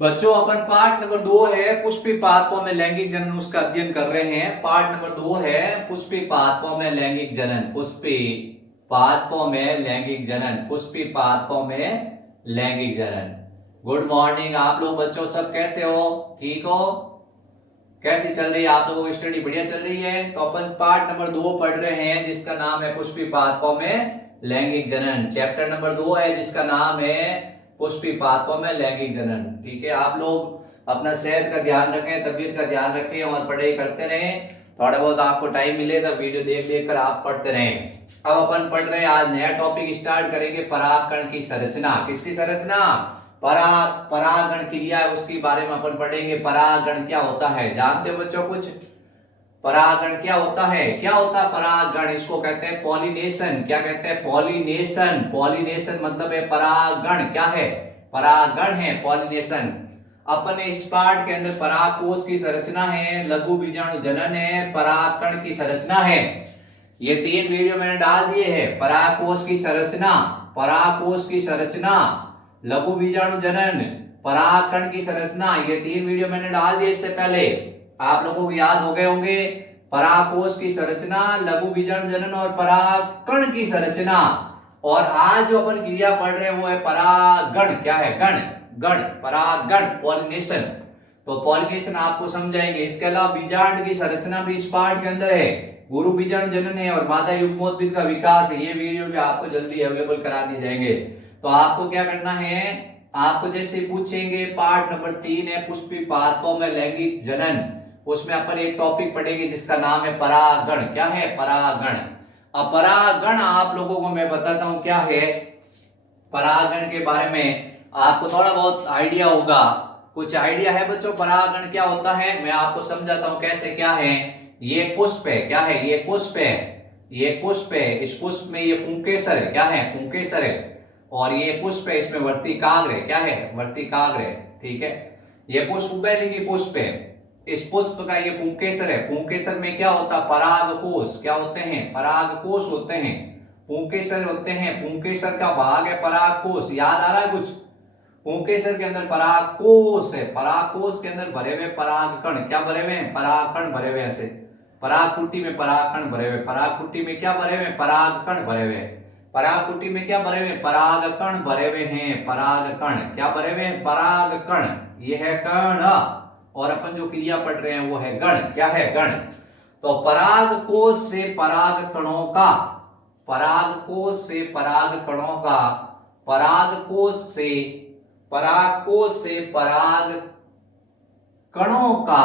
बच्चों अपन part number 2 है पुष्पी पादपों में लैंगिक जनन उसका अध्ययन कर रहे हैं। पार्ट नंबर 2 है पुष्पी पादपों में लैंगिक जनन। पुष्पी पादपों में लैंगिक जनन। पुष्पी पादपों में लैंगिक जनन। गुड मॉर्निंग आप लोग बच्चों, सब कैसे हो? ठीक हो? कैसी चल रही है आप लोगों की स्टडी? बढ़िया चल रही है। तो अपन पार्ट नंबर 2 पढ़ रहे हैं जिसका नाम है पुष्पी पादपों में लैंगिक जनन। चैप्टर नंबर 2 है जिसका नाम है पुष्पी पादपों में लैंगिक जनन। ठीक है, आप लोग अपना सेहत का ध्यान रखें, तबीयत का ध्यान रखें और पढ़ाई करते रहें। थोड़ा बहुत आपको टाइम मिले तो वीडियो देख देख कर आप पढ़ते रहें। अब अपन पढ़ रहे हैं, आज नया टॉपिक स्टार्ट करेंगे, परागकण की संरचना। किसकी संरचना? परागण क्रिया, उसके बारे में अपन पढ़ेंगे। परागण क्या होता है जानते हो बच्चों कुछ? परागण क्या होता है? क्या होता है परागण? इसको कहते हैं पॉलिनेशन। क्या कहते हैं? पॉलिनेशन। पॉलिनेशन मतलब है परागण। क्या है? परागण है, पॉलिनेशन। अपन इस पार्ट के अंदर परागकोश की संरचना है, लघु बीजाणु जनन है, परागकण की संरचना है। ये 3 वीडियो मैंने डाल दिए हैं। परागकोश की संरचना, परागकोश की संरचना, लघु बीजाणु जनन, परागकण की संरचना, ये 3 वीडियो मैंने डाल दिए इससे पहले। आप लोगों को याद हो गए होंगे। परागकोश की संरचना, लघु बीजाणु जनन और परागकण की संरचना। और आज जो अपन क्रिया पढ़ रहे हैं वो है परागण। क्या है? गण। गण, परागण, पॉलिनेशन। तो पॉलिनेशन आपको समझाएंगे। इसके अलावा बीजांड की संरचना भी इस पार्ट के अंदर है। गुरु बीजाणु जनन है और मादा युग्मोद्भिद का विकास है। ये वीडियो भी आपको जल्दी अवेलेबल करा दी जाएंगे। तो आपको क्या करना है, आपको जैसे पूछेंगे पार्ट नंबर 3 है पुष्पी पादपों में लैंगिक जनन, उसमें अपन एक टॉपिक पढ़ेंगे जिसका नाम है परागण। क्या है? परागण। अब परागण आप लोगों को मैं बताता हूं क्या है। परागण के बारे में आपको थोड़ा बहुत आइडिया होगा। कुछ आइडिया है बच्चों परागण क्या होता है? मैं आपको समझाता हूं कैसे क्या है। ये पुष्प है। क्या है? ये पुष्प है। ये पुष्प है। इस पुष्प में ये पुंकेसर है। क्या है? पुंकेसर है। और ये पुष्प है, इसमें वर्तिकाग्र है। क्या है? वर्तिकाग्र है। ठीक है, ये पुष्प पहले की पुष्प है। इस पुष्प का ये पुंकेसर है। पुंकेसर में क्या होता? परागकोश। क्या होते हैं? परागकोश होते हैं। पुंकेसर होते हैं। पुंकेसर का भाग है परागकोश। याद आ रहा है कुछ? पुंकेसर के अंदर परागकोश है। परागकोश के अंदर भरे हुए परागकण। क्या भरे हुए हैं? परागकण भरे हुए। ऐसे परागकुटी में परागकण भरे हुए। परागकुटी में क्या भरे हुए? परागकण भरे हुए। परागकुटी में क्या भरे हुए? परागकण भरे हुए हैं। परागकण क्या भरे हुए हैं? परागकण। ये है कण। और अपन जो क्रिया पढ़ रहे हैं वो है गण। क्या है? गण। तो परागकोश से परागकणों का, परागकोश से परागकणों का, परागकोश से पराग कणों का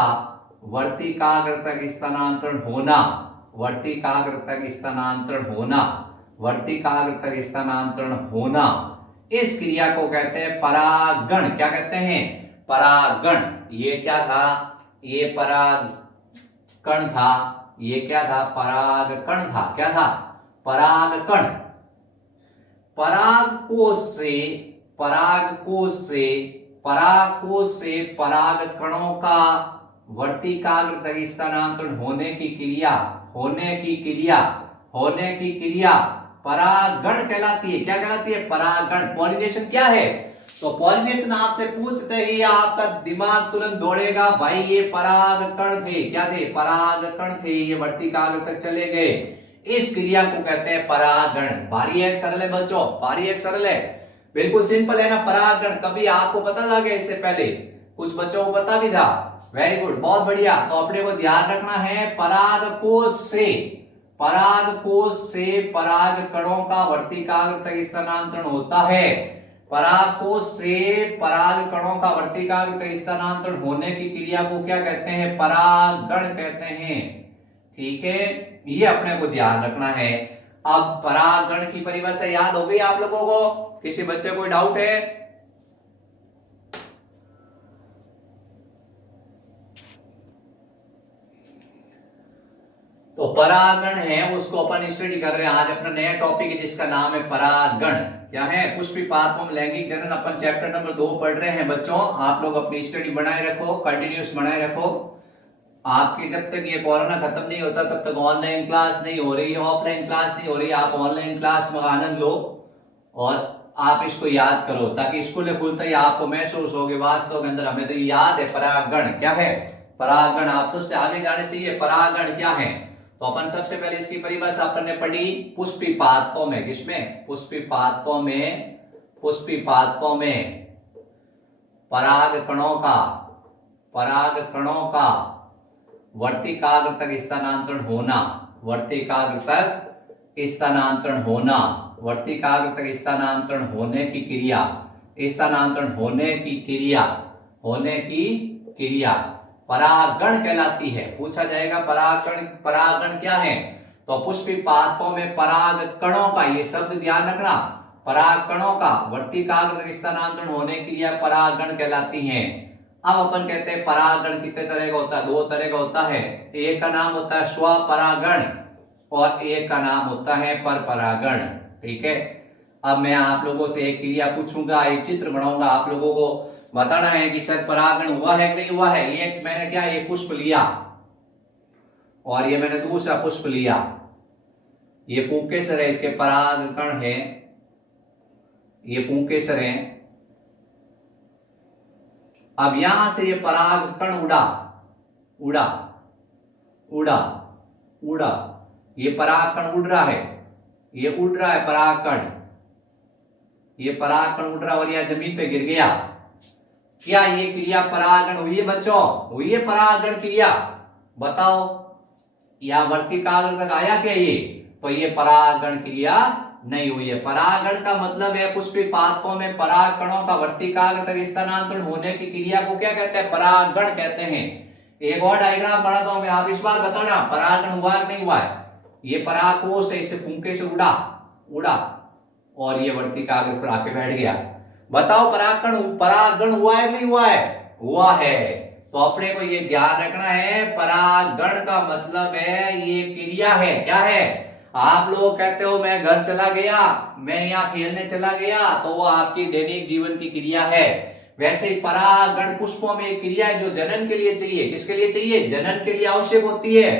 वर्तिकाग्र तक स्थानांतरण होना। वर्तिकाग्र तक स्थानांतरण होना। वर्तिकाग्र तक स्थानांतरण होना, इस क्रिया को कहते हैं परागण। क्या कहते हैं? परागण। ये क्या था? ये परागकण था। ये क्या था? परागकण था। क्या था? परागकण। परागकोश से परागकोश से परागकोश से परागकणों का वर्तिकाग्र तक स्थानांतरण होने की क्रिया, होने की क्रिया, होने की क्रिया परागण कहलाती है। क्या कहलाती है? परागण। पॉलिनेशन क्या है? तो पॉलिनेशन आपसे पूछते ही आपका दिमाग तुरंत दौड़ेगा, भाई ये परागकण थे। क्या थे? परागकण थे। ये वर्तिकाग्र तक चले गए। इस क्रिया को कहते हैं परागण। भारी है सरल है बच्चों? भारी है सरल है? बिल्कुल सिंपल है ना परागण। कभी आपको पता था क्या इससे पहले? कुछ बच्चों को पता भी था। वेरी गुड, बहुत बढ़िया। तो अपने को ध्यान रखना है परागकोश से, परागकोश से परागकणों का वर्तिकाग्र तक स्थानांतरण होता है। परागकोश से परागकणों का वर्तिकाग्र तक स्थानांतरण होने की क्रिया को क्या कहते हैं? परागण कहते हैं। ठीक है, ये अपने को ध्यान रखना है। अब परागण की परिभाषा याद हो गई आप लोगों को? किसी बच्चे को डाउट है? तो परागण है उसको अपन स्टडी कर रहे हैं। आज अपना नया टॉपिक है जिसका नाम है परागण। क्या है? पुष्पी पादपों में लैंगिक जनन। अपन चैप्टर नंबर 2 पढ़ रहे हैं बच्चों। आप लोग अपनी स्टडी बनाए रखो, कंटिन्यूस बनाए रखो। आपकी जब तक ये कोरोना खत्म नहीं होता तब तक ऑनलाइन क्लास नहीं हो रही है, ऑफलाइन क्लास नहीं हो रही है। आप ऑनलाइन क्लास में आनंद लो और आप इसको याद करो ताकि स्कूल खुलते ही आपको महसूस होगे वास्तव के अंदर हमें तो याद है परागण क्या है। परागण आप सबसे आगे जाने चाहिए, परागण क्या है। तो अपन सबसे पहले इसकी परिभाषा अपन ने पढ़ी पुष्पी पादपों में, किसमें, पुष्पी पादपों में, पुष्पी पादपों में पराग कणों का वर्तिकाग्र तक स्थानांतरण होना, वर्तिकाग्र तक स्थानांतरण होना, वर्तिकाग्र तक स्थानांतरण होने की क्रिया, स्थानांतरण होने की क्रिया, होने की क्रिया परागण कहलाती है। पूछा जाएगा परागण, परागण क्या है। तो पुष्पी पादपों में पराग कणों का, ये शब्द ध्यान रखना, पराग कणों का वर्तिकाग्र तक स्थानांतरण होने की क्रिया परागण कहलाती है। अब अपन कहते हैं परागण कितने तरह का होता है, दो तरह का होता है। एक का नाम होता है स्वपरागण और एक का नाम होता है परपरागण। ठीक है, अब मैं आप लोगों से एक क्रिया पूछूंगा, एक चित्र बनाऊंगा, आप लोगों को बताना है कि सर परागण हुआ है कि नहीं हुआ है। ये मैंने क्या, ये पुष्प लिया और ये मैंने दूसरा पुष्प लिया, ये पुंकेसर है, इसके परागकण है, ये पुंकेसर है। अब यहां से ये परागकण उड़ा उड़ा उड़ा उड़ा, ये परागकण उड़ रहा है, ये उड़ रहा है परागकण, ये परागकण उड़ रहा और यह जमीन पे गिर गया। क्या ये क्रिया परागण हुई है बच्चों, हुई है परागण क्रिया, बताओ। या वर्तिकाग्र तक आया क्या ये, तो ये परागण क्रिया नहीं हुई है। परागण का मतलब है पुष्पी पादपों में परागकणों का वर्तिकाग्र तक स्थानांतरण होने की क्रिया को क्या कहते हैं, परागण कहते हैं। एक और डायग्राम बनाता हूं मैं, आप इस बार बताना परागण हुआ कि नहीं हुआ है। ये परागकोश है, इसे पुंके से उड़ा उड़ा और ये वर्तिकाग्र पर आके बैठ गया। बताओ परागण हुआ है नहीं हुआ है, हुआ है। तो अपने को ये ध्यान रखना है, परागण का मतलब है ये क्रिया है, क्या है। आप लोग कहते हो मैं घर चला गया, मैं यहाँ खेलने चला गया, तो वो आपकी दैनिक जीवन की क्रिया है। वैसे ही परागण पुष्पों में एक क्रिया है जो जनन के लिए चाहिए, किसके लिए चाहिए, जनन के लिए आवश्यक होती है।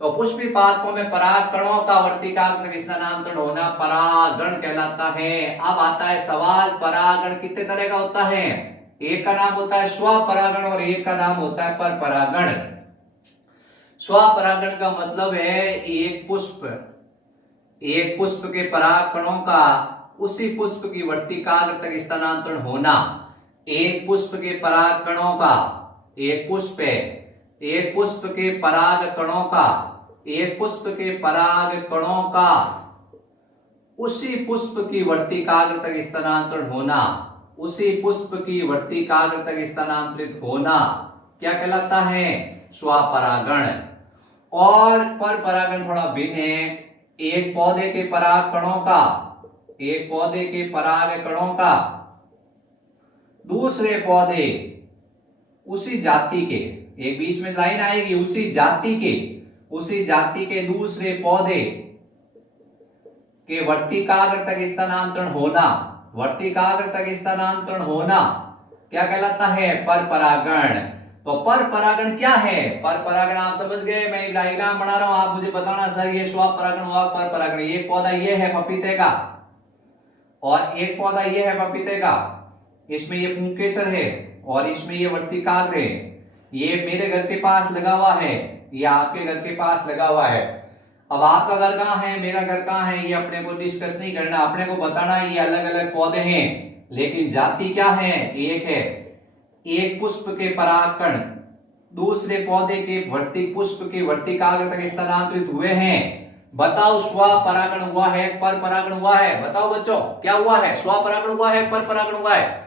तो पुष्पी पादपों में परागकणों का वर्तिकाग्र तक स्थानांतरण होना परागण कहलाता है। अब आता है सवाल, परागण कितने तरह का होता है। एक का नाम होता है स्वपरागण और एक का नाम होता है परपरागण। स्वपरागण का मतलब है एक पुष्प के परागकणों का उसी पुष्प की वर्तिकाग्र तक स्थानांतरण होना। एक पुष्प के परागकणों का, एक पुष्प है, एक पुष्प के परागकणों का, एक पुष्प के परागकणों का उसी पुष्प की वर्तिकाग्र तक स्थानांतरण होना, उसी पुष्प की वर्तिकाग्र तक स्थानांतरित होना क्या कहलाता है, स्वपरागण। और परपरागण थोड़ा भिन्न है। एक पौधे के परागकणों का, एक पौधे के परागकणों का दूसरे पौधे उसी जाति के, एक बीच में लाइन आएगी, उसी जाति के दूसरे पौधे के वर्तिकाग्र तक स्थानांतरण होना, वर्तिकाग्र तक स्थानांतरण होना क्या कहलाता है, परपरागण। तो परपरागण क्या है, परपरागण आप समझ गए। मैं एक डायग्राम बना रहा हूं, आप मुझे बताना सर ये स्वपरागण हुआ परपरागण। एक पौधा ये है पपीते का और एक पौधा ये है पपीते का, इसमें ये पुंकेसर है और इसमें ये वर्तिकाग्र है। ये मेरे घर के पास लगा हुआ है, ये आपके घर के पास लगा हुआ है। अब आपका घर कहाँ है, मेरा घर कहाँ है, ये अपने को डिस्कस नहीं करना, अपने को बताना है ये अलग अलग पौधे हैं लेकिन जाति क्या है, एक है। एक पुष्प के परागकण दूसरे पौधे के पुष्प के वर्तिकाग्र तक स्थानांतरित हुए हैं। बताओ स्वपरागण हुआ है परपरागण हुआ है, बताओ बच्चों क्या हुआ है, स्वपरागण हुआ है परपरागण हुआ है।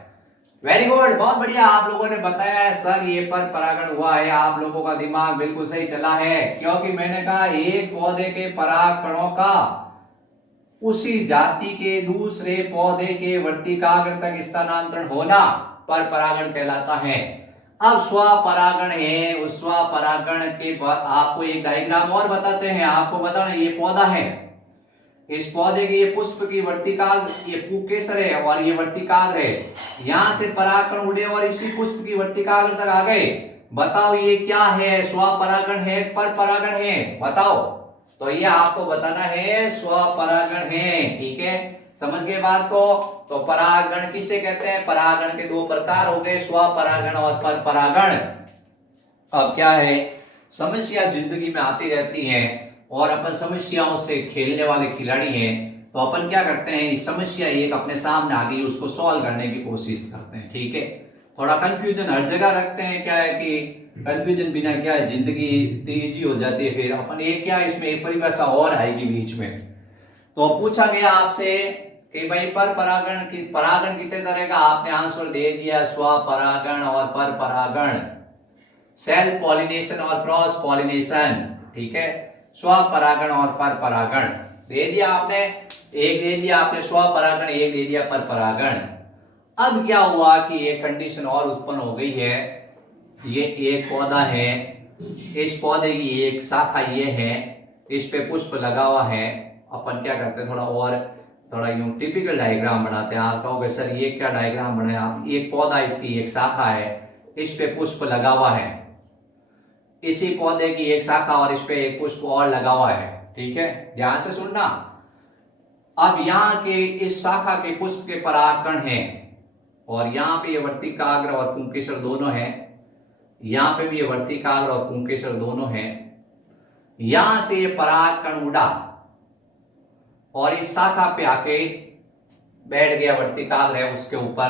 वेरी गुड, बहुत बढ़िया, आप लोगों ने बताया है सर ये परपरागण हुआ है। आप लोगों का दिमाग बिल्कुल सही चला है, क्योंकि मैंने कहा एक पौधे के परागकणों का उसी जाति के दूसरे पौधे के वर्तिकाग्र तक स्थानांतरण होना परपरागण कहलाता है। अब स्वपरागण है, उस स्वपरागण के बाद आपको एक डायग्राम और बताते हैं। आपको बताना ये पौधा है, इस पौधे के ये पुष्प की वर्तिकाग्र, ये पुंकेसर है और ये वर्तिकाग्र है। यहां से परागकण उड़े और इसी पुष्प की वर्तिकाग्र तक आ गए। बताओ ये क्या है, स्वपरागण है परपरागण है, बताओ। तो ये आपको बताना है स्वपरागण है, ठीक है। समझ गए बात को। तो परागण किसे कहते हैं? परागण के दो प्रकार हो गए, स्वपरागण और परपरागण। अब क्या है, समस्या जिंदगी में आती रहती है और अपन समस्याओं से खेलने वाले खिलाड़ी हैं। तो अपन क्या करते हैं, समस्या एक अपने सामने आ गई उसको सॉल्व करने की कोशिश करते हैं, ठीक है। थोड़ा कंफ्यूजन हर जगह रखते हैं, क्या है कि कंफ्यूजन बिना क्या है जिंदगी तेजी हो जाती है। फिर अपन एक क्या इसमें एक परिभाषा और आएगी बीच में। तो पूछा गया आपसे कि भाई पर परागण कितने तरह का, आपने आंसर दे दिया स्वपरागण और परपरागण, सेल्फ पॉलिनेशन और क्रॉस पॉलिनेशन, ठीक है। स्वपरागण और परपरागण दे दिया आपने, एक दे दिया आपने स्वपरागण, एक दे दिया परपरागण। अब क्या हुआ कि एक कंडीशन और उत्पन्न हो गई है। ये एक पौधा है, इस पौधे की एक शाखा ये है, इस पे पुष्प लगा हुआ है। अपन क्या करते हैं, थोड़ा यूं टिपिकल डायग्राम बनाते हैं। आप कहोगे सर ये क्या डायग्राम बनाए आप, एक पौधा इसकी एक शाखा है, इस पे पुष्प लगा हुआ है, इसी पौधे की एक शाखा और इस पे एक पुष्प और लगा हुआ है, ठीक है, ध्यान से सुनना। अब यहाँ के इस शाखा के पुष्प के परागकण हैं और यहाँ पे ये वर्तिकाग्र और पुंकेसर दोनों हैं, यहाँ पे भी ये वर्तिकाग्र और पुंकेसर दोनों हैं। यहां से ये परागकण उड़ा और इस शाखा पे आके बैठ गया, वर्तिकाग्र है उसके ऊपर,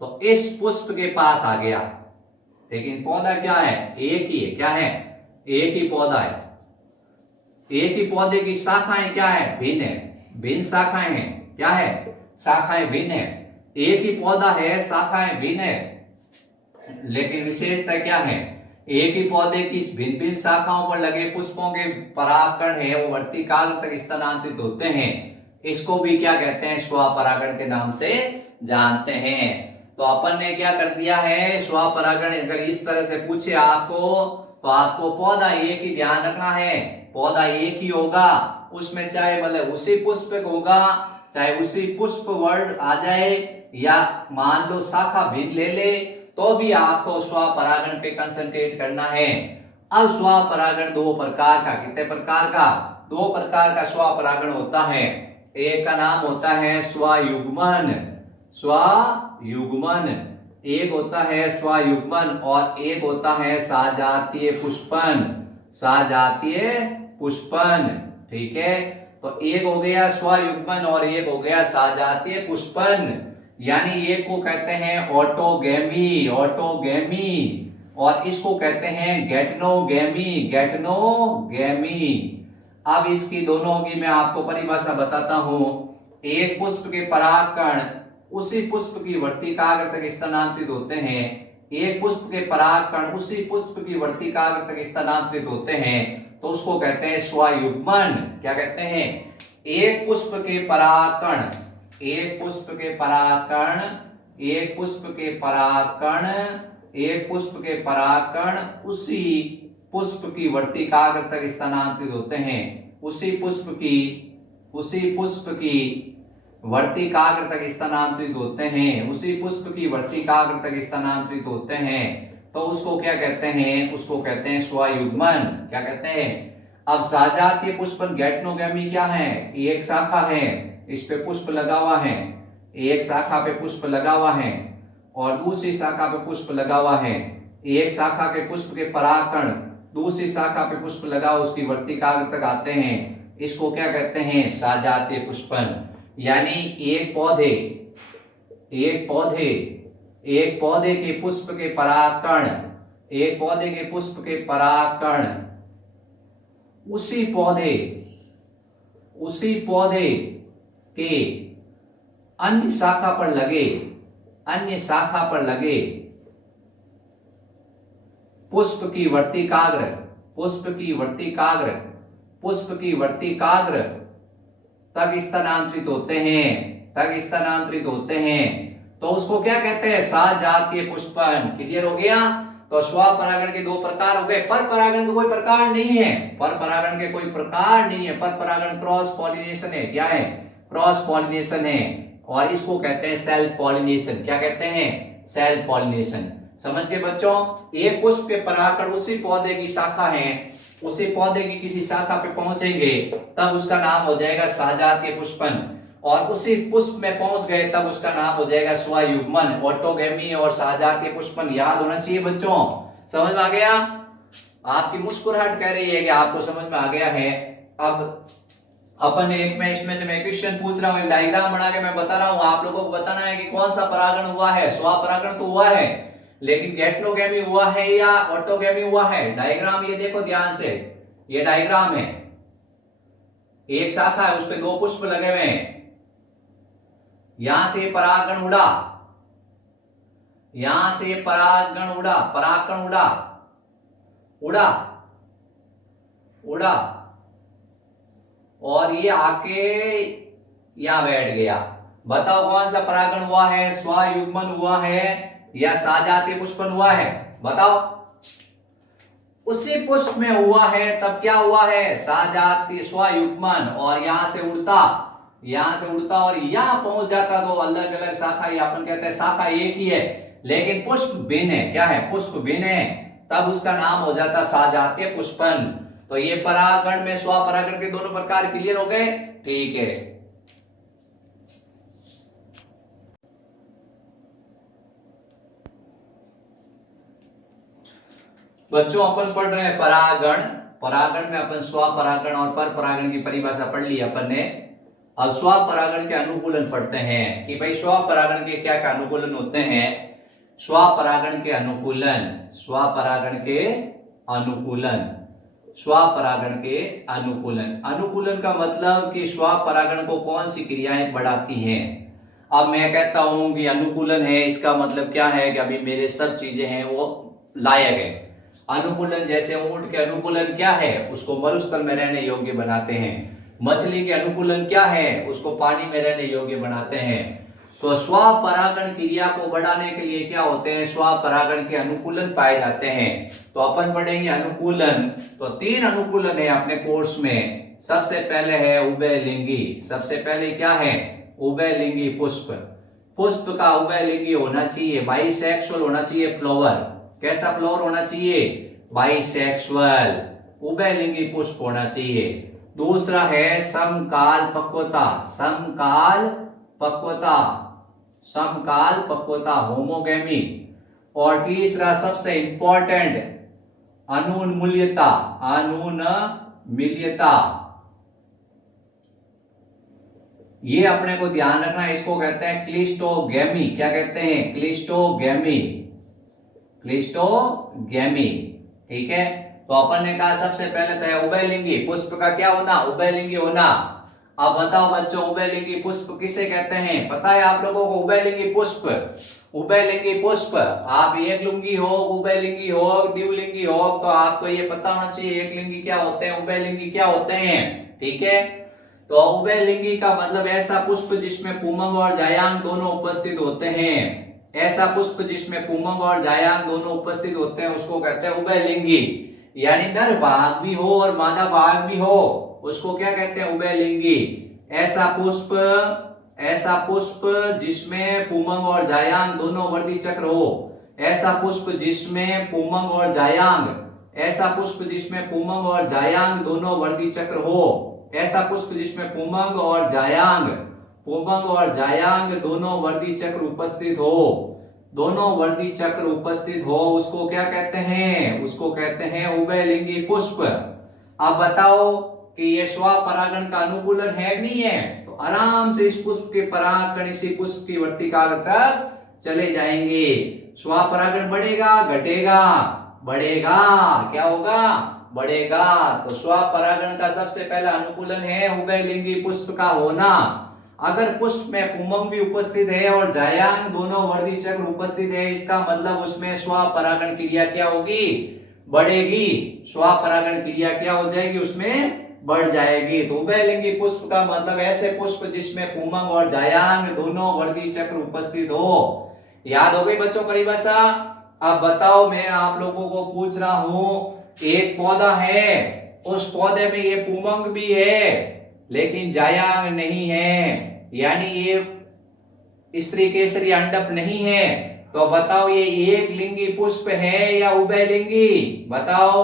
तो इस पुष्प के पास आ गया। लेकिन पौधा क्या है, एक ही है, क्या है, एक ही पौधा है। एक ही पौधे की शाखाएं क्या है, भिन्न है, भिन्न शाखाएं हैं, क्या है, शाखाएं भिन्न है। एक ही पौधा है, शाखाएं भिन्न है, लेकिन विशेषता क्या है, एक ही पौधे की भिन्न भिन्न शाखाओं पर लगे पुष्पों के परागकण है वो वर्तिकाग्र तक स्थानांतरित होते हैं। इसको भी क्या कहते हैं, स्वपरागण के नाम से जानते हैं। तो अपन ने क्या कर दिया है, स्वपरागण अगर इस तरह से पूछे आपको तो आपको पौधा एक ही ध्यान रखना है, पौधा एक ही होगा, उसमें चाहे मतलब उसी पुष्प होगा, चाहे उसी पुष्प वर्ड आ जाए या मान लो शाखा भिन्न ले ले, तो भी आपको स्वपरागण पे कंसंट्रेट करना है। अब स्वपरागण दो प्रकार का, कितने प्रकार का, दो प्रकार का स्वपरागण होता है। एक का नाम होता है स्वयुग्मन, स्वयुग्मन, एक होता है स्वयुग्मन और एक होता है सजातीय पुष्पन, सजातीय पुष्पन, ठीक है। तो एक हो गया स्वयुग्मन और एक हो गया सजातीय पुष्पन, यानी एक को कहते हैं ऑटोगेमी, ऑटोगेमी, और इसको कहते हैं गैटनोगेमी, गैटनोगेमी। अब इसकी दोनों की मैं आपको परिभाषा बताता हूं। एक पुष्प के परागकण उसी पुष्प की वर्तिकाग्र तक स्थानांतरित होते हैं, एक पुष्प के परागकण उसी पुष्प की वर्तिकाग्र तक स्थानांतरित होते हैं, तो उसको कहते हैं स्वयुग्मन। क्या कहते हैं, एक पुष्प के परागकण, एक पुष्प के परागकण, एक पुष्प के परागकण, एक पुष्प के परागकण उसी पुष्प की वर्तिकाग्र तक स्थानांतरित होते हैं, उसी पुष्प की वर्तिकाग्र तक स्थानांतरित होते हैं, उसी पुष्प की वर्तिकाग्र तक स्थानांतरित होते हैं, तो उसको क्या कहते हैं, उसको कहते हैं स्वयुग्मन। क्या कहते हैं। अब सजातीय पुष्पन गैटनोगेमी क्या है, एक शाखा है, इस पे पुष्प लगा हुआ है, एक शाखा पे पुष्प लगा हुआ है और दूसरी शाखा पे पुष्प लगा हुआ है, एक शाखा के पुष्प के परागकण दूसरी शाखा पे पुष्प लगा उसकी वर्तिकाग्र तक आते हैं, इसको क्या कहते हैं, सजातीय पुष्पन। यानी एक पौधे के पुष्प के परागकण, एक पौधे के पुष्प के परागकण उसी पौधे के अन्य शाखा पर लगे पुष्प की वर्तिकाग्र तक स्थानांतरित होते हैं, तो उसको क्या कहते हैं, सजातीय पुष्पन। क्लियर हो गया। तो स्वपरागण के दो प्रकार हो गए, पर परागण का कोई प्रकार नहीं है, पर परागण के कोई प्रकार नहीं है, पर परागण क्रॉस पॉलिनेशन है। क्या है, क्रॉस पॉलिनेशन है, और इसको कहते हैं सेल्फ पॉलिनेशन। क्या कहते हैं, सेल्फ पॉलिनेशन। समझ गए बच्चों। एक पुष्प के परागकण उसी पौधे की शाखा है, उसी पौधे की किसी शाखा पे पहुंचेंगे तब उसका नाम हो जाएगा सजातीय पुष्पन, और उसी पुष्प में पहुंच गए तब उसका नाम हो जाएगा स्वयुग्मन। ऑटोगैमी और सजातीय पुष्पन याद होना चाहिए बच्चों। समझ में आ गया? आपकी मुस्कुराहट कह रही है कि आपको समझ में आ गया है। अब अपन एक में इसमें से मैं क्वेश्चन पूछ रहा हूँ, डायग्राम बना के मैं बता रहा हूँ, आप लोगों को बताना है कि कौन सा परागण हुआ है। स्वपरागण तो हुआ है, लेकिन गैस्ट्रोगैमी हुआ है या ऑटोगैमी हुआ है। डायग्राम ये देखो ध्यान से, ये डायग्राम है, एक शाखा है, उस पे दो पुष्प लगे हुए हैं। यहां से परागण उड़ा, यहां से परागण उड़ा, परागण उड़ा, उड़ा, उड़ा, और ये आके यहां बैठ गया। बताओ कौन सा परागण हुआ है? स्वयुग्मन हुआ है या सजातीय पुष्पन हुआ है? बताओ। उसी पुष्प में हुआ है तब क्या हुआ है? सजातीय स्वयुग्मन। और यहां से उड़ता, यहां से उड़ता और यहां पहुंच जाता तो अलग अलग शाखा, ये अपन कहते हैं शाखा एक ही है लेकिन पुष्प भिन्न है। क्या है? पुष्प भिन्न है, तब उसका नाम हो जाता सजातीय पुष्पन। तो ये परागण में स्वपरागण के दोनों प्रकार क्लियर हो गए? ठीक है। बच्चों अपन पढ़ रहे हैं परागण। परागण में अपन स्वपरागण और परपरागण की परिभाषा पढ़ ली अपन ने। अब स्वपरागण के अनुकूलन पढ़ते हैं कि भाई स्वपरागण के क्या क्या अनुकूलन होते हैं। स्वपरागण के अनुकूलन, स्वपरागण के अनुकूलन, स्वपरागण के अनुकूलन। अनुकूलन का मतलब कि स्वपरागण को कौन सी क्रियाएं बढ़ाती हैं। अब मैं कहता हूं कि अनुकूलन है, इसका मतलब क्या है कि अभी मेरे सब चीजें हैं वो लायक है। अनुकूलन जैसे ऊंट के अनुकूलन क्या है? उसको मरुस्थल में रहने योग्य बनाते हैं। मछली के अनुकूलन क्या है? उसको पानी में रहने योग्य बनाते हैं। तो स्वपरागण क्रिया को बढ़ाने के लिए क्या होते हैं? स्वपरागण के अनुकूलन पाए जाते हैं। तो अपन पढ़ेंगे अनुकूलन। तो तीन अनुकूलन है अपने कोर्स में। सबसे पहले है उभयलिंगी। सबसे पहले क्या है? उभयलिंगी पुष्प। पुष्प का उभयलिंगी होना चाहिए, बाइसेक्सुअल होना चाहिए फ्लावर। कैसा फ्लावर होना चाहिए? बाइसेक्सुअल, उभयलिंगी पुष्प होना चाहिए। दूसरा है समकाल पक्वता। समकाल पक्वता, समकाल पक्वता, होमोगैमी। और तीसरा सबसे इंपॉर्टेंट अनुन्मूल्यता, अनुन्मूल्यता। ये अपने को ध्यान रखना है, इसको कहते हैं क्लिस्टोगैमी। क्या कहते हैं? Cleistogamy, cleistogamy. ठीक है। तो अपन ने कहा सबसे पहले तो है उभयलिंगी पुष्प का क्या होना? उभयलिंगी होना। अब बताओ बच्चों, उभयलिंगी पुष्प किसे कहते हैं? पता है आप लोगों को? उभयलिंगी पुष्प, उभयलिंगी पुष्प, आप एक लिंगी हो, उभयलिंगी हो, द्विलिंगी हो, तो आपको ये पता होना चाहिए एक लिंगी क्या होते हैं, उभयलिंगी क्या होते हैं। ठीक है। तो उभयलिंगी का मतलब ऐसा पुष्प जिसमें पुंमग और जायांग दोनों उपस्थित होते हैं। ऐसा पुष्प जिसमें पुंमग और जायांग दोनों उपस्थित होते हैं उसको कहते हैं उभयलिंगी। यानी नर भाग भी हो और मादा भाग भी हो, उसको क्या कहते हैं? उभयलिंगी। ऐसा पुष्प, ऐसा पुष्प जिसमें पुंमग और जायांग दोनों वर्दी चक्र हो। ऐसा पुष्प जिसमें पुंमग और जायांग, ऐसा पुष्प जिसमें पुंमग और जायांग दोनों वर्दी चक्र हो। ऐसा पुष्प जिसमें पुंमग और जायांग, पुंमग और जायांग दोनों वर्दी चक्र उपस्थित हो, दोनों वर्दी चक्र उपस्थित हो, उसको क्या कहते हैं? उसको कहते हैं उभयलिंगी पुष्प। अब बताओ कि ये स्वपरागण का अनुकूलन है नहीं है? तो आराम से इस पुष्प के परागकण इसी पुष्प की वर्तिकाल तक चले जाएंगे। स्वपरागण बढ़ेगा घटेगा? बढ़ेगा। क्या होगा? बढ़ेगा। तो स्वपरागण का सबसे पहला अनुकूलन है उभयलिंगी पुष्प का होना। अगर पुष्प में पुंमग भी उपस्थित है और जायांग दोनों वर्दी चक्र उपस्थित है, इसका मतलब उसमें स्वपरागण क्रिया क्या होगी? बढ़ेगी। स्वपरागण क्रिया क्या हो जाएगी? उसमें बढ़ जाएगी। तो उभयलिंगी पुष्प का मतलब ऐसे पुष्प जिसमें पुंमग और जायांग दोनों वर्दी चक्र उपस्थित हो। याद हो गई बच्चों परिभाषा? अब बताओ, मैं आप लोगों को पूछ रहा हूं, एक पौधा है, उस पौधे में ये पुंमग भी है लेकिन जायांग नहीं है, यानी ये स्त्री केसरी अंडप नहीं है। तो बताओ ये एक लिंगी पुष्प है या उभयलिंगी? बताओ।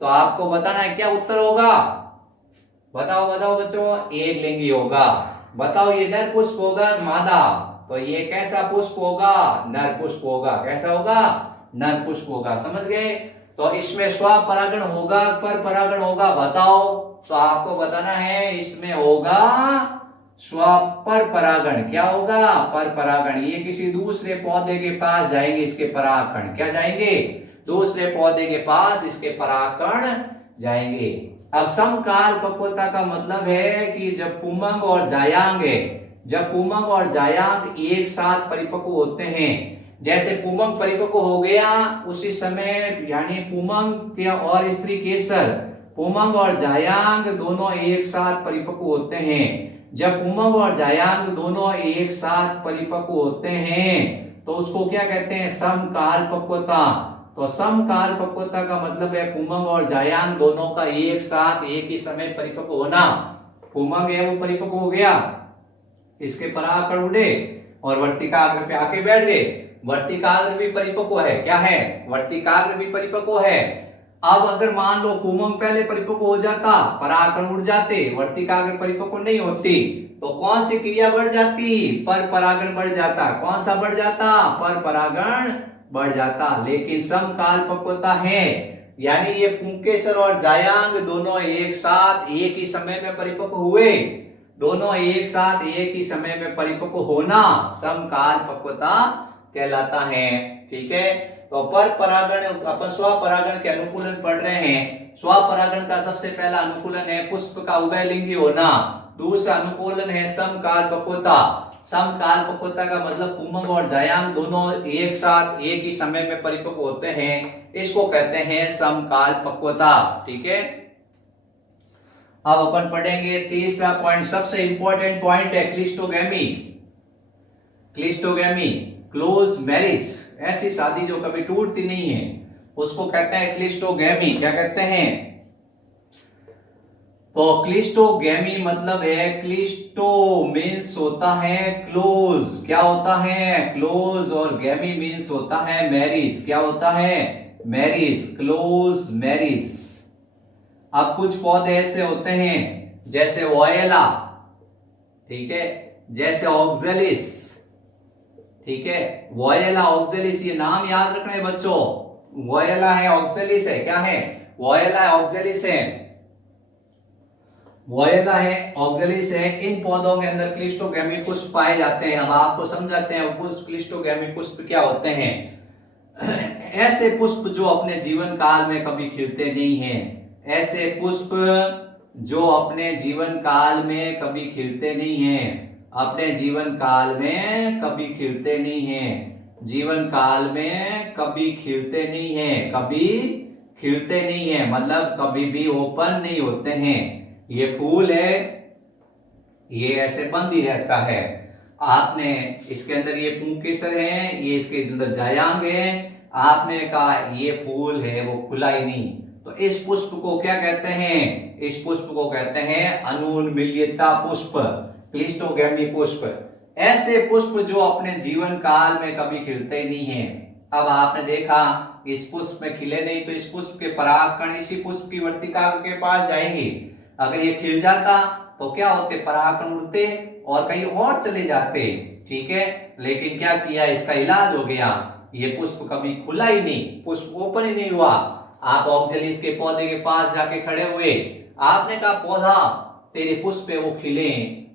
तो आपको बताना है, क्या उत्तर होगा? बताओ बताओ बच्चों। एक लिंगी होगा। बताओ ये नर पुष्प होगा मादा, तो ये कैसा पुष्प होगा? नर पुष्प होगा। कैसा होगा? नर पुष्प होगा। समझ गए? तो इसमें स्वपरागण होगा पर परागण होगा? बताओ। तो आपको बताना है इसमें होगा स्वपर परागण। क्या होगा? पर परागण। ये किसी दूसरे पौधे के पास जाएंगे, इसके परागकण क्या जाएंगे? दूसरे पौधे के पास इसके परागकण जाएंगे। अब समकाल पक्वता का मतलब है कि जब पुमंग और जायांग है, जब पुमंग और जायांग एक साथ परिपक्व होते हैं, जैसे पुमंग परिपक्व हो गया उसी समय, यानी पुमंग के और स्त्री केसर, पुमंग और जायांग दोनों एक साथ परिपक्व होते हैं। जब पुमंग और जायांग दोनों एक साथ परिपक्व होते हैं तो उसको क्या कहते हैं? समकाल पक्वता। तो समकाल पक्वता का मतलब है पुमंग और जायांग दोनों का एक साथ एक ही समय परिपक्व होना। पुमंग है वो परिपक्व हो गया, इसके परागकण उड़े और वर्तिकाग्र पे आके बैठ गए। वर्तिकाग्र भी परिपक्व है। क्या है? वर्तिकाग्र भी परिपक्व है। अब अगर मान लो पुमंग पहले परिपक्व हो जाता, परागकण उड़ जाते, वर्तिकाग्र परिपक्व नहीं होती, तो कौन सी क्रिया बढ़ जाती? पर परागण बढ़ जाता। कौन सा बढ़ जाता? पर परागण बढ़ जाता। लेकिन समकाल पक्वता है, यानी ये पुंकेसर और जायांग दोनों एक साथ एक ही समय में परिपक्व हुए, दोनों एक साथ एक ही समय में परिपक्व होना समकाल पक्वता कहलाता है। ठीक है? तो पर परागण, अपन स्वपरागण के अनुकूलन पढ़ रहे हैं। स्वपरागण का सबसे पहला अनुकूलन है पुष्प का उभयलिंगी होना। दूसरा अनुकूलन है समकाल पक्वता। समकाल पक्वता का मतलब पुमंग और जायांग दोनों एक साथ एक ही समय में परिपक्व होते हैं, इसको कहते हैं समकाल पक्वता। ठीक है? अब अपन पढ़ेंगे तीसरा पॉइंट, सबसे इंपॉर्टेंट पॉइंट है क्लिस्टोगैमी। क्लिस्टोगैमी, क्लोज मैरिज, ऐसी शादी जो कभी टूटती नहीं है, उसको कहते हैं क्लिस्टोगैमी। क्या कहते हैं? तो क्लिस्टोगैमी मतलब है, क्लिस्टो मीन्स होता है क्लोज। क्या होता है? क्लोज। और गैमी मीन्स होता है मैरिज। क्या होता है? Marriage, close marriage. अब कुछ पौधे ऐसे होते हैं जैसे वोयला, ठीक है, जैसे ऑक्जेलिस, ठीक है, वोयला ऑक्जेलिस, ये नाम याद रखना है बच्चों। वोयला है, ऑक्जेलिस है। क्या है? वोयला है, ऑक्जेलिस है। वोयला है, ऑक्जेलिस है। इन पौधों के अंदर क्लिस्टोगैमी पुष्प पाए जाते हैं। हम आपको समझाते हैं क्लिस्टोगैमी पुष्प क्या होते हैं। ऐसे पुष्प जो अपने जीवन काल में कभी खिलते नहीं हैं, ऐसे पुष्प जो अपने जीवन काल में कभी खिलते नहीं हैं, अपने जीवन काल में कभी खिलते नहीं हैं, जीवन काल में कभी खिलते नहीं हैं, कभी खिलते नहीं हैं, मतलब कभी भी ओपन नहीं होते हैं। ये फूल है, ये ऐसे बंद ही रहता है। आपने इसके अंदर ये पुंकेसर है, ये इसके अंदर जायांग है, आपने कहा ये फूल है वो खुला ही नहीं, तो इस पुष्प को क्या कहते हैं? इस पुष्प को कहते हैं अनुन्मीलियता पुष्प, क्लिस्टोगैमी पुष्प। ऐसे पुष्प जो अपने जीवन काल में कभी खिलते ही नहीं है। अब आपने देखा इस पुष्प में खिले नहीं, तो इस पुष्प के परागकण इसी पुष्प की वर्तिका के पास जाएंगे। अगर ये खिल जाता तो क्या होते? परागकण उड़ते और कहीं और चले जाते। ठीक है? लेकिन क्या किया? इसका इलाज हो गया, ये पुष्प कभी खुला ही नहीं, पुष्प ओपन ही नहीं हुआ। आप ऑक्जेलिस के पौधे के पास जाके खड़े हुए, आपने कहा पौधा तेरे पुष्प पे वो खिले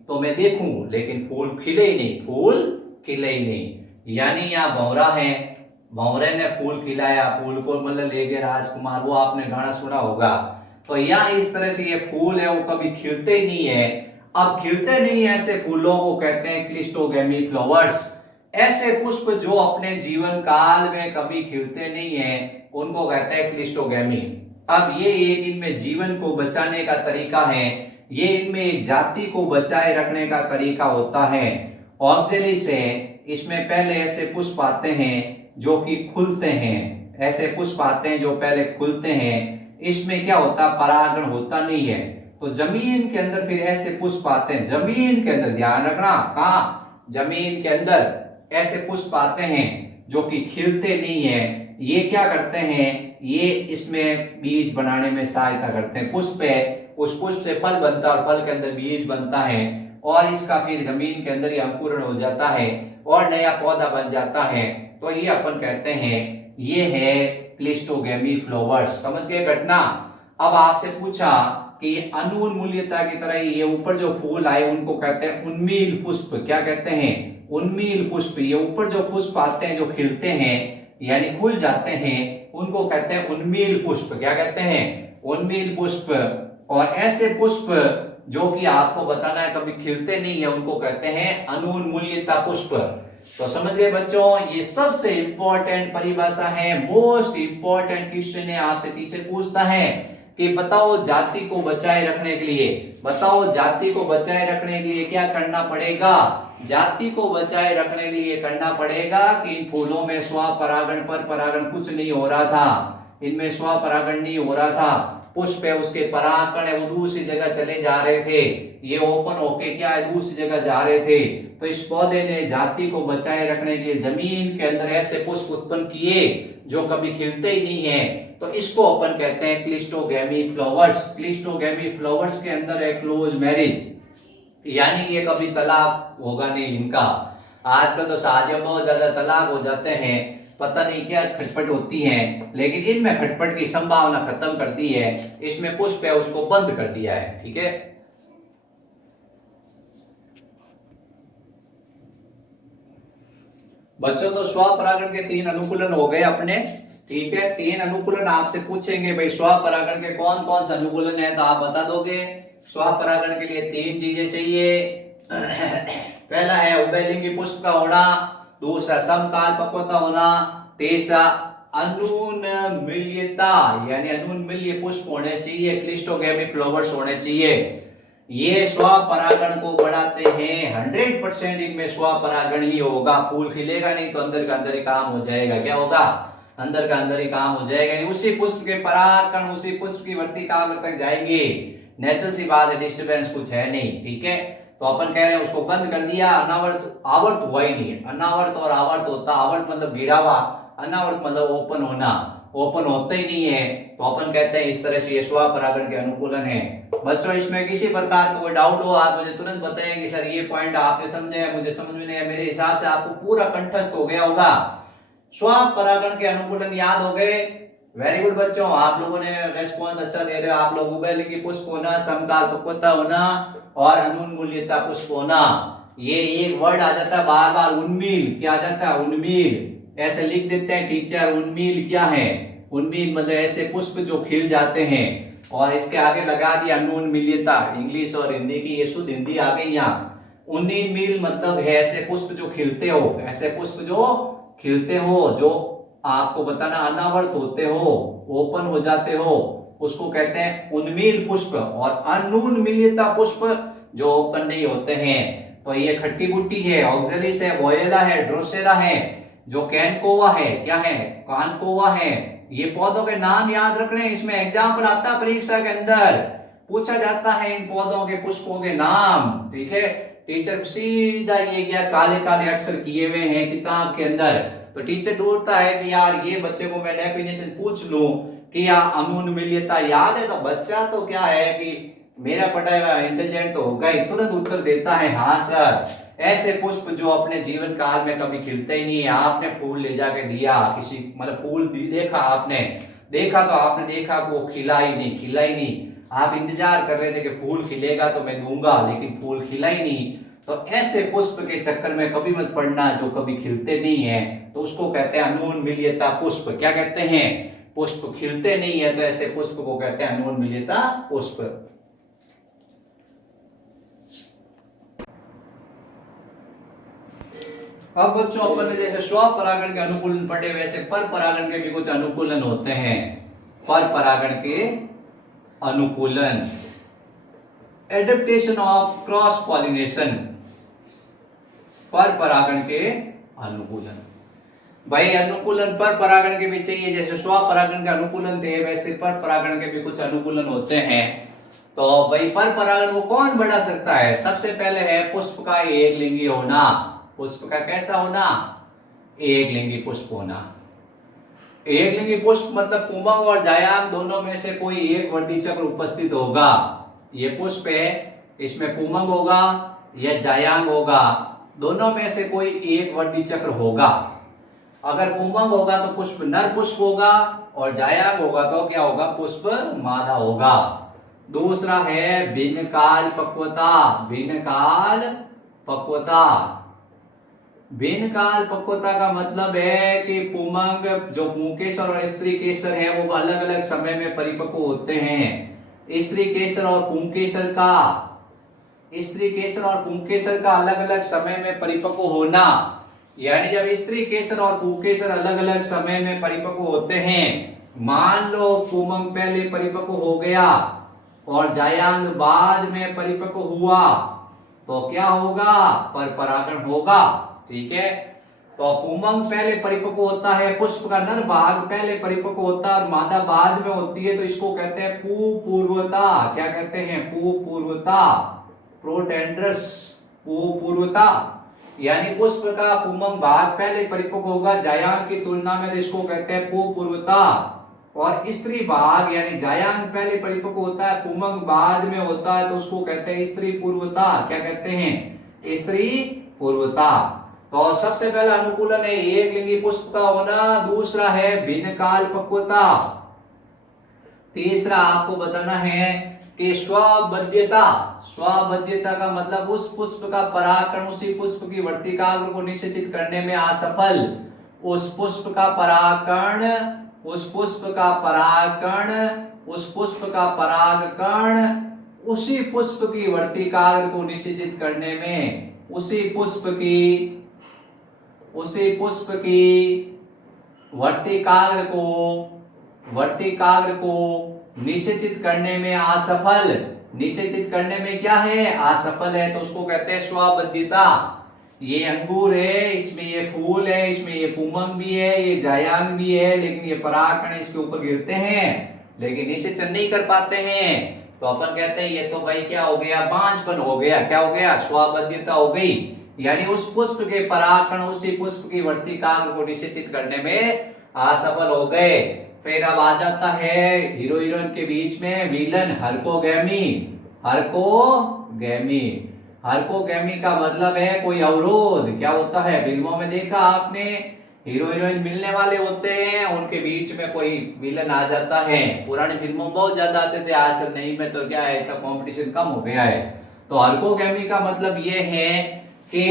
तो मैं देखूं, लेकिन फूल खिले ही नहीं, फूल खिले ही नहीं। यानी यहाँ भंवरा है, भंवरे ने फूल खिलाया, फूल को मतलब ले गए राजकुमार, वो आपने गाना सुना होगा। तो यहाँ इस तरह से ये फूल है वो कभी खिलते ही नहीं है। अब खिलते नहीं ऐसे फूलों को कहते हैं क्लिस्टोगैमी फ्लावर्स। ऐसे पुष्प जो अपने जीवन काल में कभी खिलते नहीं है उनको कहते हैं क्लिस्टोगैमी। अब ये एक इनमें जीवन को बचाने का तरीका है, ये इनमें एक जाति को बचाए रखने का तरीका होता है। ऑक्जेलिस है, इसमें पहले ऐसे पुष्प आते हैं जो कि खुलते हैं, ऐसे पुष्प आते हैं जो पहले खुलते हैं। इसमें क्या होता? परागण होता नहीं है। तो जमीन के अंदर फिर ऐसे पुष्प आते हैं, जमीन के अंदर, ध्यान रखना, कहा? जमीन के अंदर ऐसे पुष्प आते हैं जो कि खिलते नहीं है। ये क्या करते हैं? ये इसमें बीज बनाने में सहायता करते हैं। पुष्प है, उस पुष्प से फल बनता है और फल के अंदर बीज बनता है। और इसका फिर जमीन के अंदर ही अंकुरण हो जाता है और नया पौधा बन जाता है। तो ये अपन कहते हैं ये है क्लिस्टोगेमी फ्लावर्स। समझ गए घटना। अब आपसे पूछा कि अनुन्मूल्यता की तरह ये ऊपर जो फूल आए उनको कहते हैं उन्मील पुष्प। क्या कहते हैं? उन्मील पुष्प। ये ऊपर जो पुष्प आते हैं जो खिलते हैं यानी खुल जाते हैं उनको कहते हैं उन्मील पुष्प। क्या कहते हैं? उन्मील पुष्प। और ऐसे पुष्प जो कि आपको बताना है कभी खिलते नहीं है उनको कहते हैं अनुन्मूल्यता पुष्प। तो समझ गए बच्चों, ये सबसे इंपॉर्टेंट परिभाषा है, मोस्ट इंपॉर्टेंट क्वेश्चन है। आपसे टीचर पूछता है कि बताओ जाति को बचाए रखने के लिए, बताओ जाति को बचाए रखने के लिए क्या करना पड़ेगा। जाति को बचाए रखने के लिए करना पड़ेगा कि इन फूलों में स्वपरागण पर परागण कुछ नहीं हो रहा था, इनमें स्वपरागण नहीं हो रहा था। पुष्प है उसके परागकण है वो दूसरी जगह चले जा रहे थे, ये ओपन होके क्या है दूसरी जगह जा रहे थे। तो इस पौधे ने जाति को बचाए रखने के लिए जमीन के अंदर ऐसे पुष्प उत्पन्न किए जो कभी खिलते ही नहीं है। तो इसको अपन कहते हैं क्लिस्टोगेमी फ्लावर्स। क्लिस्टोगेमी फ्लावर्स के अंदर है क्लोज मैरिज, यानी कि ये कभी तलाक होगा नहीं इनका। आजकल तो शादियों में बहुत ज्यादा तलाक हो जाते हैं, पता नहीं क्या खटपट होती है, लेकिन इनमें खटपट की संभावना खत्म कर दी है। इसमें पुष्प है उसको बंद कर दिया है। ठीक है, बच्चों तो स्वपरागण के 3 अनुकूलन हो गए अपने। ठीक है, 3 अनुकूलन आपसे पूछेंगे भाई स्वपरागण के कौन कौन से अनुकूलन है तो आप बता दोगे। स्वपरागण के लिए 3 चीजें चाहिए। पहला है उभयलिंगी पुष्प का होना, दूसरा समकाल पक्वता होना, तीसरा अनुन्मील्यता यानी अनुन्मील्य पुष्प होने चाहिए, क्लिस्टोगेमी फ्लावर्स होने चाहिए। ये स्वपरागण को बढ़ाते हैं। 100% इनमें स्वपरागण ही होगा, फूल खिलेगा नहीं तो अंदर का अंदर ही काम हो जाएगा। क्या होगा? अंदर का अंदर ही काम हो जाएगा। उसी पुष्प के परागकण उसी पुष्प की वर्तिका तक जाएंगे। नेचुरल सी बात है, डिस्टर्बेंस कुछ है नहीं। ठीक है, तो अपन कह रहे हैं उसको बंद कर दिया। अनावर्त आवर्त हुआ ही नहीं है। अनावर्त और आवर्त होता, आवर्त मतलब गिरा हुआ, अनावर्त मतलब ओपन होना, ओपन होता ही नहीं है। तो अपन कहते हैं इस तरह से ये स्वपरागण के अनुकूलन है। बच्चों इसमें किसी प्रकार का कोई डाउट हो आप मुझे तुरंत बताएं कि सर ये पॉइंट आपने समझे मुझे समझ में नहीं आया। मेरे हिसाब से आपको पूरा कंठस्थ हो गया होगा। स्वपरागण के अनुकूलन याद हो गए। वेरी गुड बच्चों, आप लोगों ने रेस्पॉन्स अच्छा दे रहे हो। आप लोग उभयलिंगी पुष्प होना, समकाल पक्वता होना और अनुन्मूल्यता पुष्प होना, ये एक वर्ड आ जाता है बार बार उन्मील। क्या आ जाता है? उन्मील। ऐसे लिख देते हैं टीचर। उन्मील क्या है? उन्मील मतलब ऐसे पुष्प जो खिल जाते हैं। और इसके आगे लगा दिया अनुन्मील्यता। इंग्लिश और हिंदी की ये शुद्ध हिंदी आ गई यहाँ। उन्मील मतलब है ऐसे पुष्प जो खिलते हो, ऐसे पुष्प जो खिलते हो, जो आपको बताना अनावर्त होते हो, ओपन हो जाते हो, उसको कहते हैं उन्मील पुष्प। और अनुन्मील्यता पुष्प जो ओपन नहीं होते हैं। तो ये खट्टी बुट्टी है, ऑक्जेलिस है, वोएला है, ड्रोसेरा है, जो कैनकोवा है, क्या है? कानकोवा है। ये पौधों के नाम याद रखने, इसमें एग्जाम्पल आता है परीक्षा के अंदर, पूछा जाता है इन पौधों के पुष्पों के नाम। ठीक है, टीचर सीधा ये क्या काले काले अक्षर किए हुए हैं किताब के अंदर। तो टीचर ढूंढता है कि यार ये बच्चे को मैं डेफिनेशन पूछ लूं कि या अनुन्मील्यता याद है। तो बच्चा तो क्या है कि मेरा पढ़ाया हुआ इंटेलिजेंट तो होगा ही, तुरंत उत्तर देता है हाँ सर। ऐसे पुष्प जो अपने जीवन काल में कभी खिलते ही नहीं है। आपने फूल ले जाके दिया किसी, मतलब फूल देखा, आपने देखा तो आपने देखा वो खिला ही नहीं, खिला ही नहीं। आप इंतजार कर रहे थे कि फूल खिलेगा तो मैं दूंगा, लेकिन फूल खिला ही नहीं। तो ऐसे पुष्प के चक्कर में कभी मत पड़ना जो कभी खिलते नहीं है। तो उसको कहते हैं अनुन्मील्यता पुष्प। क्या कहते हैं? पुष्प खिलते नहीं है तो ऐसे पुष्प को कहते हैं अनुन्मील्यता पुष्प। अब बच्चों अपन ने जैसे स्वपरागण के अनुकूलन पढ़े वैसे पर परागण के भी कुछ अनुकूलन होते हैं। पर परागण के अनुकूलन, एडेप्टेशन ऑफ क्रॉस पॉलिनेशन। पर परागण के अनुकूलन, भाई अनुकूलन पर परागण के भी चाहिए। जैसे स्वपरागण के अनुकूलन थे वैसे पर परागण के भी कुछ अनुकूलन होते हैं। तो भाई पर परागण को कौन बढ़ा सकता है? सबसे पहले है पुष्प का एक लिंगी होना। पुष्प का कैसा होना? एक लिंगी पुष्प होना। एक लिंगी पुष्प मतलब पुंबक और जायाम दोनों में से कोई एक वर्ती चक्र उपस्थित होगा। ये पुष्प है, इसमें पुंबक होगा या जायांग होगा, दोनों में से कोई एक वर्दी चक्र होगा। अगर पुंबंग होगा तो पुष्प नर पुष्प होगा और जायांग होगा तो क्या होगा, पुष्प मादा होगा। दूसरा है भिन्न काल पक्वता। भिन्न काल पक्वता, भिन्न काल पक्वता का मतलब है कि पुंबंग जो पुंकेसर और स्त्री केसर है वो अलग अलग समय में परिपक्व होते हैं। स्त्री केसर और पुंकेसर का, स्त्री केसर और पुंकेसर का अलग अलग समय में परिपक्व होना, यानी जब स्त्री केसर और पुंकेसर अलग अलग समय में परिपक्व होते हैं, मान लो पुंबंग पहले परिपक्व हो गया और जायांग बाद में परिपक्व हुआ तो क्या होगा, पर परागण होगा। ठीक है, तो पुंबंग पहले परिपक्व होता है, पुष्प का नर भाग पहले परिपक्व होता है और मादा बाद में होती है, तो इसको कहते हैं पुपूर्वता। क्या कहते हैं, पुपूर्वता, प्रोटेंड्रस, पुपूर्वता। यानी पुष्प का पुंबंग भाग पहले परिपक्व होगा जायांग की तुलना में, इसको कहते हैं पुपूर्वता। और स्त्री भाग यानी जायांग पहले परिपक्व होता है, पुंबंग बाद में होता है, तो उसको कहते हैं स्त्री पूर्वता। क्या कहते हैं, स्त्री पूर्वता। तो सबसे पहला अनुकूलन है एक लिंगी पुष्प का होना, दूसरा है भिन्न काल पक्वता, तीसरा आपको बताना है कि स्वबद्धता। स्वबद्धता का मतलब उस पुष्प का परागकण उसी पुष्प की वर्तिकाग्र को निषेचित करने में असफल, उस पुष्प का परागकण, उस पुष्प का परागकण, उस पुष्प का परागकण उसी पुष्प की वर्तिकाग्र को निषेचित करने में, उसी पुष्प की वर्तिकाग्र को निषेचित करने में असफल। निषेचित करने में क्या है, असफल है, तो उसको कहते हैं स्वबद्धता। ये अंगूर है, इसमें ये फूल है, इसमें ये पुंबंग भी है, ये जायांग भी है, लेकिन ये परागकण इसके ऊपर गिरते हैं लेकिन निषेचन नहीं कर पाते हैं, तो अपन कहते हैं ये तो भाई क्या हो गया, बांझपन हो गया। क्या हो गया, स्वबद्धता हो गई, यानी उस पुष्प के परागकण उसी पुष्प की वर्तिकाग्र को निषेचित करने में असफल हो गए। फिर अब आ जाता है हीरो हीरोइन के बीच में विलन, हरकोगैमी। हरकोगैमी, हरकोगैमी का मतलब है कोई अवरोध। क्या होता है, फिल्मों में देखा आपने, हीरो हीरोइन मिलने वाले होते हैं, उनके बीच में कोई विलन आ जाता है। पुरानी फिल्मों में बहुत ज्यादा आते थे, आजकल नहीं में तो क्या है, इतना कंपटीशन कम हो गया है। तो हरकोगैमी का मतलब ये है कि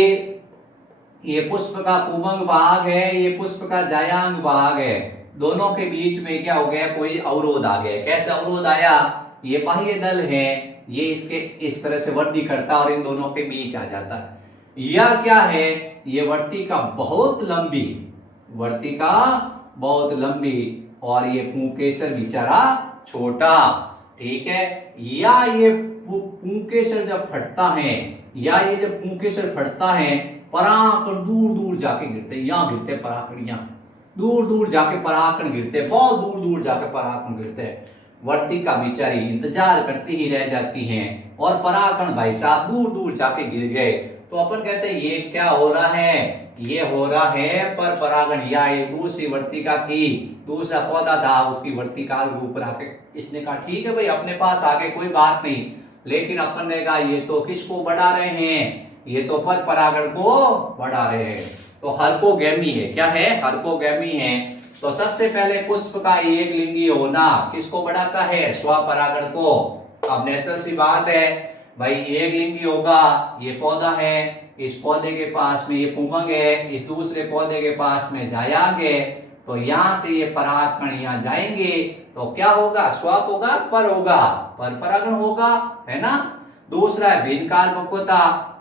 ये पुष्प का पुंबंग भाग है, ये पुष्प का जायांग भाग है, दोनों के बीच में क्या हो गया, कोई अवरोध आ गया। कैसे अवरोध आया, ये बाह्य दल है, ये इसके इस तरह से वर्ती करता और इन दोनों के बीच आ जाता है। यह क्या है, ये वर्तिका बहुत लंबी, वर्तिका बहुत लंबी और ये पुंकेसर बेचारा छोटा। ठीक है, या ये पुंकेसर जब फटता है, या ये जब पुंकेसर फटता है, परागकण दूर दूर जाके गिरते, यहां गिरते परागकण, यहां दूर दूर जाके परागकण गिरते, बहुत दूर दूर जाके परागकण गिरते। वर्तिका बेचारी इंतजार करती ही रह जाती हैं और परागकण भाई साहब दूर दूर जाके गिर गए। तो अपन कहते हैं ये क्या हो रहा है, ये हो रहा है पर परागण। या एक दूसरी वर्तिका थी, दूसरा पौधा था, उसकी वर्तिका के ऊपर आके इसने कहा ठीक है भाई अपने पास आ गए, कोई बात नहीं, लेकिन अपन ने कहा ये तो किसको बढ़ा रहे हैं, ये तो पर परागण को बढ़ा रहे हैं। तो हरकोगैमी है, क्या है, हरकोगैमी है। तो सबसे पहले पुष्प का एक लिंगी होना किसको बढ़ाता है, स्वपरागण को। अब नेचुरल सी बात है भाई, एक लिंगी होगा, ये पौधा है, इस पौधे के पास में ये पुंबंग है, इस दूसरे पौधे के पास में जायांग है, तो यहां से ये परागकण यहां जाएंगे तो क्या होगा, स्वप होगा, पर होगा, पर परागण होगा, है ना। दूसरा है भिन्न काल पक्वता,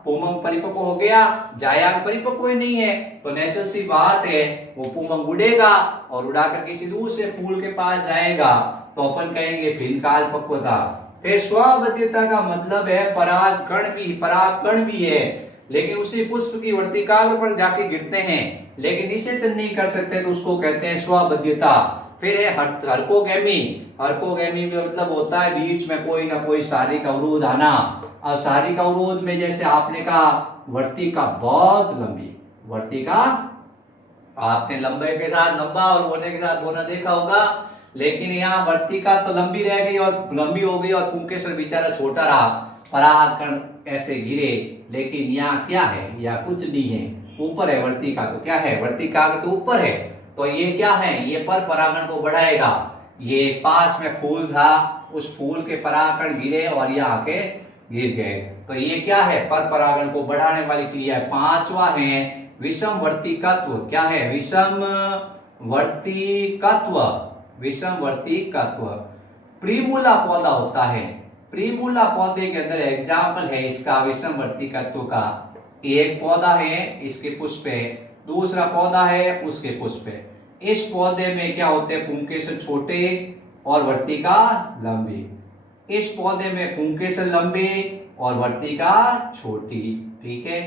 पुंबंग परिपक्व हो गया, जायांग परिपक्व ही नहीं है, तो नेचुरल सी बात है वो पुंबंग उड़ेगा और उड़ाकर किसी दूसरे फूल के पास जाएगा, तो अपन कहेंगे भिन्न काल पक्वता। फिर स्वबद्धता का मतलब है परागकण भी है, लेकिन उसी पुष्प की वर्तिकाग्र पर जाके गिरते हैं लेकिन निषेचन नहीं कर सकते, तो उसको कहते हैं स्वबद्धता। फिर है हरकोगैमी। हरकोगैमी में मतलब होता है बीच में कोई ना कोई शारीरिक अवरोध आना। अब शारीरिक अवरोध में जैसे आपने कहा वर्तिका बहुत लंबी, वर्तिका आपने लंबे के साथ लंबा और बोने के साथ बोना देखा होगा, लेकिन यहाँ वर्तिका तो लंबी रह गई और लंबी हो गई और पुंकेसर बेचारा छोटा रहा, परागकण ऐसे गिरे, लेकिन यहाँ क्या है, या कुछ नहीं है, ऊपर है वर्तिका, तो क्या है, वर्तिका तो ऊपर है, तो ये क्या है, ये पर परागण को बढ़ाएगा। ये पास में फूल था, उस फूल के परागण गिरे और ये आके गिर गए, तो ये क्या है, पर परागण को बढ़ाने वाली क्रिया है। पांचवा है विषम वर्तिकत्व। क्या है, विषम वर्तिकत्व, विषम वर्तिकत्व। प्रीमूला पौधा होता है, प्रीमूला पौधे के अंदर एग्जाम्पल है इसका विषम वर्तिकत्व का। एक पौधा है, इसके पुष्प है, दूसरा पौधा है, उसके पुष्प है। इस पौधे में क्या होते हैं, पुंकेसर छोटे और वर्तिका लंबी। इस पौधे में पुंकेसर लंबे और वर्तिका छोटी। ठीक है,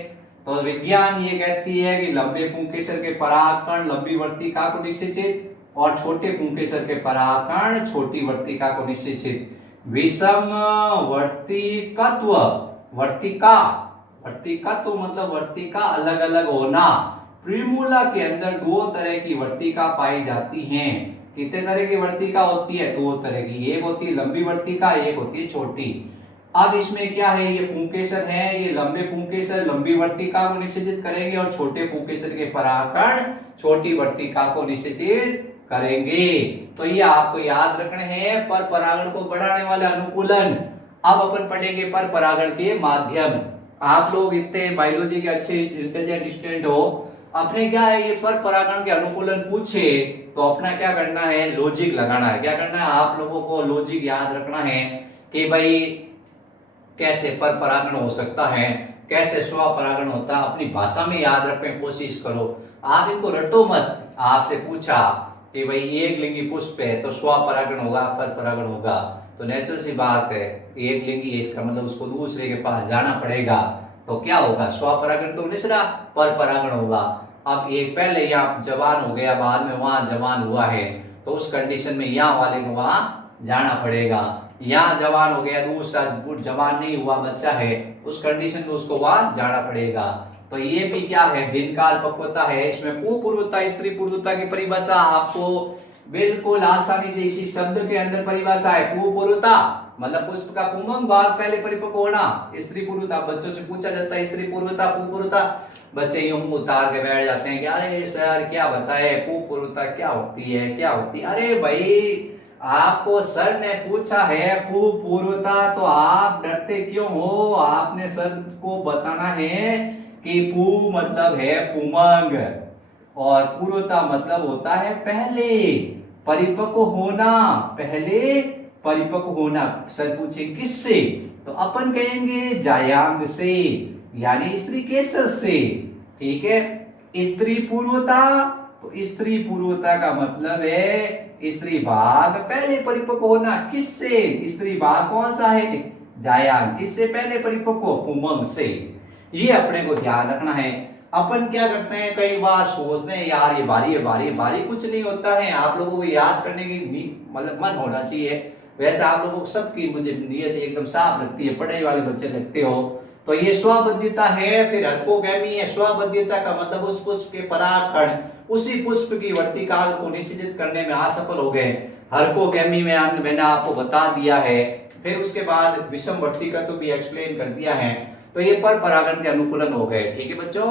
तो विज्ञान ये कहती है कि लंबे पुंकेसर के परागकण लंबी वर्तिका को निषेचित और छोटे पुंकेसर के परागकण छोटी वर्तिका को निषेचित। विषम वर्तिकत्व, वर्तिका, वर्तिकत्व मतलब वर्तिका अलग अलग होना। प्रीमूला के अंदर दो तरह की वर्तिका पाई जाती हैं। कितने तरह की वर्तिका होती है, दो तरह की, एक होती है लंबी वर्तिका, एक होती है छोटी। अब इसमें क्या है, ये पुंकेसर है, ये लंबे पुंकेसर लंबी वर्तिका को निषेचित करेंगे और छोटे पुंकेसर के परागकण छोटी वर्तिका को निषेचित करेंगे। तो ये आपको याद रखने हैं पर परागण को बढ़ाने वाले अनुकूलन। अब अपन पढ़ेंगे पर परागण के माध्यम। आप लोग इतने बायोलॉजी के अच्छे इंटेलिजेंट स्टूडेंट हो, अपने क्या है, ये पर परागण के अनुकूलन पूछे तो अपना क्या करना है, लॉजिक लगाना है। क्या करना है, आप लोगों को लॉजिक याद रखना है कि भाई कैसे पर परागण हो सकता है, कैसे स्व परागण होता है, अपनी भाषा में याद रखने की कोशिश करो। आप इनको रटो मत। आपसे पूछा कि भाई एक लिंगी पुष्प है तो स्व परागण होगा, पर परागण होगा, तो नेचुरल सी बात है, एक लिंगी है, इसका मतलब उसको दूसरे के पास जाना पड़ेगा, तो क्या होगा, स्व परागण तो निसरा, पर परागण होगा। अब एक पहले यहाँ जवान हो गया, बाद में वहां जवान हुआ है, तो उस कंडीशन में यहाँ वाले को वहां जाना पड़ेगा। यहाँ जवान हो गया, दूसरा जवान नहीं हुआ, बच्चा है, उस कंडीशन में उसको वहां जाना पड़ेगा। तो ये भी क्या है, भिन्न काल पक्वता है। इसमें पुपूर्वता स्त्री पूर्वता की परिभाषा आपको बिल्कुल आसानी से इसी शब्द के अंदर परिभाषा है। पुपूर्वता मतलब पुष्प का पुंमंग भाग पहले परिपक्व होना। स्त्री पूर्वता, बच्चों से पूछा जाता है स्त्री पूर्वता पुपूर्वता, बच्चे यूं उतार के बैठ जाते हैं कि अरे सर क्या बताए, पुपूर्वता क्या होती है, क्या होती है। अरे भाई आपको सर ने पूछा है पुपूर्वता, तो आप डरते क्यों हो, आपने सर को बताना है कि पू मतलब है पुमंग और पूर्वता मतलब होता है पहले परिपक्व होना, पहले परिपक्व होना। सर पूछे किससे, तो अपन कहेंगे जायांग से, यानी स्त्री केसर से। ठीक है, स्त्री पूर्वता, तो स्त्री पूर्वता का मतलब है स्त्री भाग पहले परिपक्व होना। किससे, स्त्री भाग कौन सा है, जायांग, किससे पहले परिपक्व, पुमंग से। ये अपने को ध्यान रखना है। अपन क्या करते हैं, कई बार सोचते हैं यार ये भारी है, भारी भारी कुछ नहीं होता है। आप लोगों को याद करने की मतलब मन होना चाहिए। वैसे आप लोगों को सबकी मुझे नियत एकदम साफ लगती है, पढ़ाई वाले बच्चे लगते हो। तो ये स्वबद्धता है, फिर हर्कोगैमी है। स्वबद्धता का मतलब उस पुष्प के परागकण उसी पुष्प की वर्तिकाल को निषेचित करने में असफल हो गए। हर्कोगैमी में मैंने आपको बता दिया है। फिर उसके बाद विषम वर्तिका तो भी एक्सप्लेन कर दिया है। तो ये पर परागण के अनुकूलन हो गए। ठीक है बच्चों।